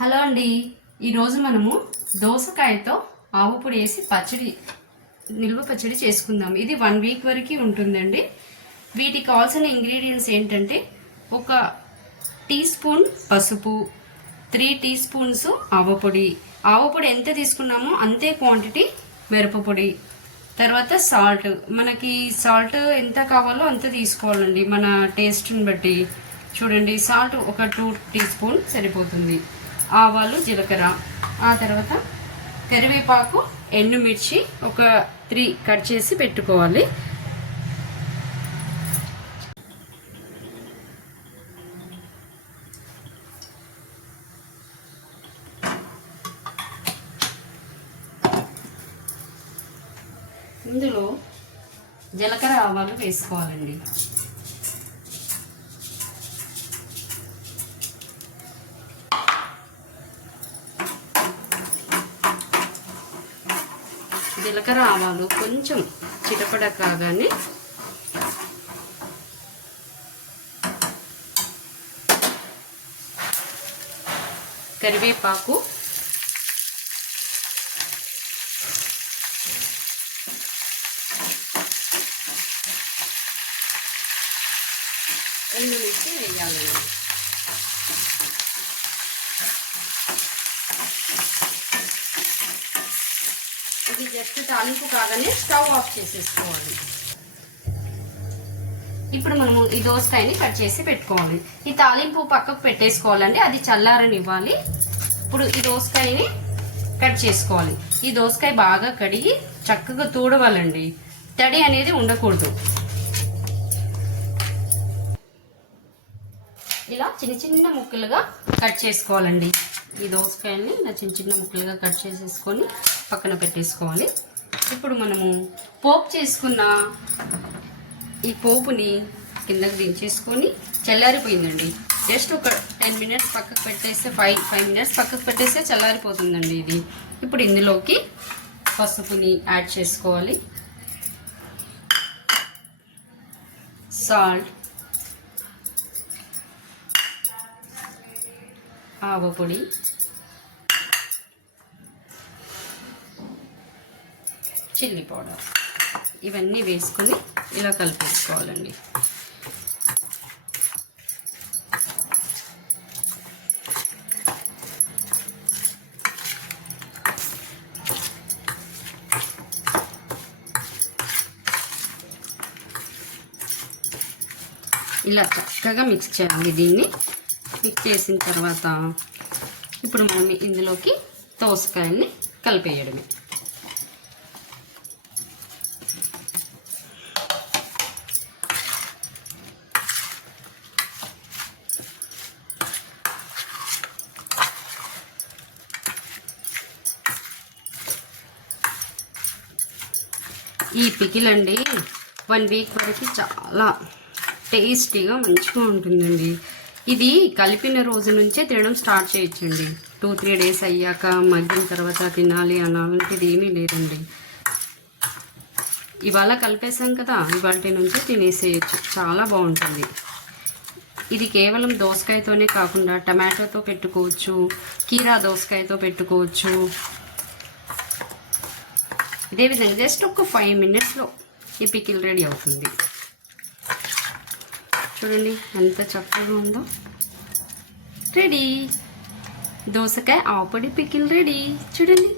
Hello అండి, ఈరోజు మనము దోసకాయతో ఆవు పొడి వేసి నిల్వ పచ్చడి చేసుకుందాం. ఇది 1 వీక్ వరకు ఉంటుందండి. వీటికి కావాల్సిన ఇంగ్రీడియంట్స్ ఏంటంటే, 1 టీ స్పూన్ పసుపు, 3 టీ స్పూన్స్ ఆవపొడి. ఆవపొడి ఎంత తీసుకున్నామో అంతే క్వాంటిటీ మిరపపొడి. తర్వాత సాల్ట్, మనకి సాల్ట్ ఎంత కావాలో అంత తీసుకోవాలండి, మన టేస్ట్ని బట్టి. చూడండి, సాల్ట్ 2 టీ స్పూన్ సరిపోతుంది. ఆవాలు, జీలకర్ర, ఆ తర్వాత కరివేపాకు, ఎండుమిర్చి 3 కట్ చేసి పెట్టుకోవాలి. ఇందులో జీలకర్ర, ఆవాలు వేసుకోవాలండి. జీలకర్ర, ఆవాలు కొంచెం చిటపట కాగానే కరివేపాకు, ఎండుమిర్చి వేయాలి. ఇది జస్ట్ తాలింపు కాగానే స్టవ్ ఆఫ్ చేసేసుకోవాలి. ఇప్పుడు మనము ఈ దోసకాయని కట్ చేసి పెట్టుకోవాలి. ఈ తాలింపు పక్కకు పెట్టేసుకోవాలండి, అది చల్లారనివ్వాలి. ఇప్పుడు ఈ దోసకాయని కట్ చేసుకోవాలి. ఈ దోసకాయ బాగా కడిగి చక్కగా తూడవాలండి, తడి అనేది ఉండకూడదు. ఇలా చిన్న చిన్న ముక్కలుగా కట్ చేసుకోవాలండి. ఈ దోసకాయని ఇలా చిన్న చిన్న ముక్కలుగా కట్ చేసేసుకొని పక్కన పెట్టేసుకోవాలి. ఇప్పుడు మనము పోపు చేసుకున్న ఈ పోపుని కిందకి దించేసుకొని, చల్లారిపోయిందండి. జస్ట్ 10 మినిట్స్ పక్కకు పెట్టేస్తే 5 మినిట్స్ పక్కకు పెట్టేస్తే చల్లారిపోతుందండి ఇది. ఇప్పుడు ఇందులోకి పసుపుని యాడ్ చేసుకోవాలి, సాల్ట్, ఆవపొడి, చిల్లీ పౌడర్, ఇవన్నీ వేసుకొని ఇలా కలిపేసుకోవాలండి. ఇలా చక్కగా మిక్స్ చేయాలి. దీన్ని మిక్స్ చేసిన తర్వాత ఇప్పుడు మనం ఇందులోకి దోసకాయల్ని కలిపేయడమే. ఈ పికిల్ అండి 1 వీక్ వరకు చాలా టేస్టీగా మంచిగా ఉంటుందండి. ఇది కలిపిన రోజు నుంచే తినడం స్టార్ట్ చేయొచ్చండి. 2-3 డేస్ అయ్యాక మగ్గిన తర్వాత తినాలి అలాంటిది ఏమీ లేదండి. ఇవాళ కలిపేసాం కదా, ఇవాళ నుంచే తినేసేయచ్చు, చాలా బాగుంటుంది. ఇది కేవలం దోసకాయతోనే కాకుండా టమాటోతో పెట్టుకోవచ్చు, కీరా దోసకాయతో పెట్టుకోవచ్చు. ఇదే విధంగా జస్ట్ 5 మినిట్స్లో ఈ పికిల్ రెడీ అవుతుంది. చూడండి ఎంత చక్కగా ఉందో. రెడీ, దోసకాయ ఆవపొడి పికిల్ రెడీ. చూడండి.